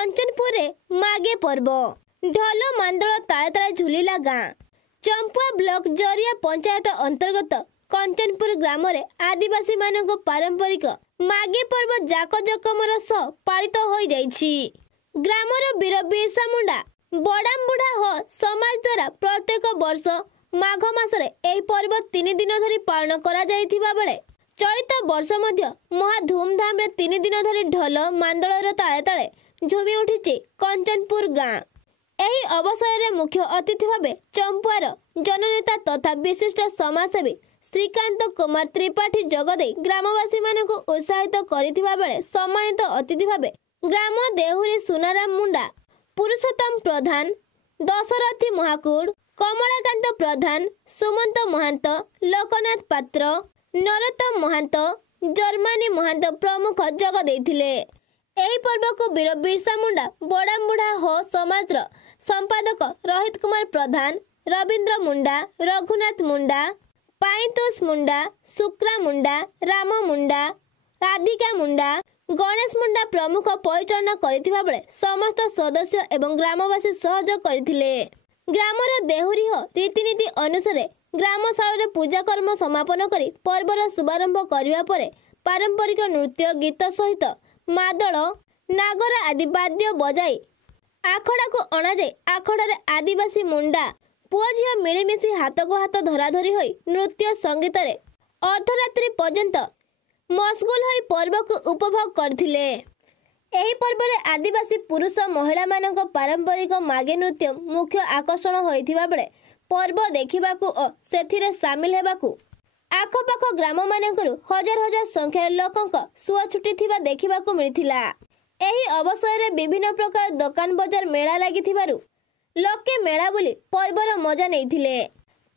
कंचनपुर मागे पर्व ढोल मांदल ताले ताले झुलिला गाँ। चंपुआ ब्लॉक जरिया पंचायत अंतर्गत कंचनपुर ग्राम रे आदिवासी मानक पारंपरिक मागे पर्व जाकजकमर सह पालित हो जाइछि। ग्रामर वीर बिरसा मुंडा बड़ाम बुढ़ा हो समाज द्वारा प्रत्येक वर्ष माघ मासरे एही पर्व 3 दिन धरी पालन करा जाइथिबा बेले चलित वर्ष मध्य महा धूमधाम रे 3 दिन धरी ढोल मांदलर ताले ताले झुमी उठिछि कंचनपुर गाँ। एही अवसर रे मुख्य अतिथि भावे चंपुआर जननेता तथा विशिष्ट समाजसेवी श्रीकांत कुमार त्रिपाठी जगदे ग्रामवासी मानक उत्साहित करिथिबा बेले सम्मानित अतिथि भावे ग्राम देहुरी सुनाराम मुंडा, पुरुषोत्तम प्रधान, दशरथी महाकुड़, कमलाकांत प्रधान, सुमंत महांत, लोकनाथ पात्र, नरोत्तम महांत, जर्मानी महांत प्रमुख जग देथिले। एही पर्व को वीर बिरसा मुंडा बड़ाम बुढ़ा हो समाज संपादक रोहित कुमार प्रधान, रविंद्र मुंडा, रघुनाथ मुंडा, पाइतोष मुंडा, शुक्रा मुंडा, राम मुंडा, राधिका मुंडा, गणेश मुंडा प्रमुख परिचालना करिथिबा बेले समस्त सदस्य एवं ग्रामवासी सहयोग करथिले। ग्रामर देहुरी हो रीतिनीति अनुसार ग्रामशाला पूजा कर्म समापन करी पर्वर शुभारंभ करिवा परे पारंपरिक नृत्य गीत सहित मादल नागर आदि वाद्य बजाई आखड़ा को अणा जाए। आखड़े आदिवासी मुंडा पुआ झियो मिलीमिशी हाथ को हाथ धराधरी होई नृत्य संगीत रे अर्धरात्रि पर्यंत मशगुल होई पर्व को उपभोग करथिले। एही पर्व रे आदिवासी पुरुष महिला मानक पारंपरिक मागे नृत्य मुख्य आकर्षण होइथिबा बेले पर्व देखिबाकू ओ सेथिरे शामिल हेबाकू आखपाख ग्राम मानकरू हजार हजार संख्यार लोकंक सुआ छुटिथिबा देखिबाकू मिलिथिला। एही अवसर रे विभिन्न प्रकार दुकान बाजार मेला लागिथिबारु लोके मेला बोली पर्वर मजा नेइथिले।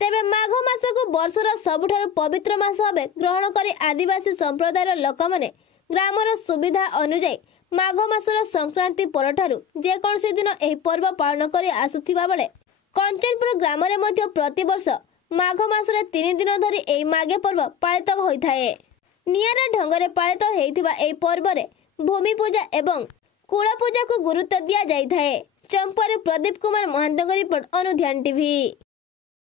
तेबे माघ मास को वर्षर सबुठारु पवित्र मास भावे ग्रहण करी आदिवासी संप्रदायर लोकमाने ग्रामर सुविधा अनुଯାयी माघ मासर संक्रांति परठारु जेकोसी दिन एही पर्व पालन करी आसुथिबा बेले कंचनपुर ग्राम रे मध्य प्रति वर्ष माघ मासरे 3 दिन धरी एही माघे पर्व पालित होइथाए। नियारा ढंगरे पालित हेइथिबा एही पर्व रे भूमि पूजा एवं कुल पूजा को गुरुत्व दिया जाइथाए। चंपारे प्रदीप कुमार महांत रिपोर्ट अनुध्यान टीवी।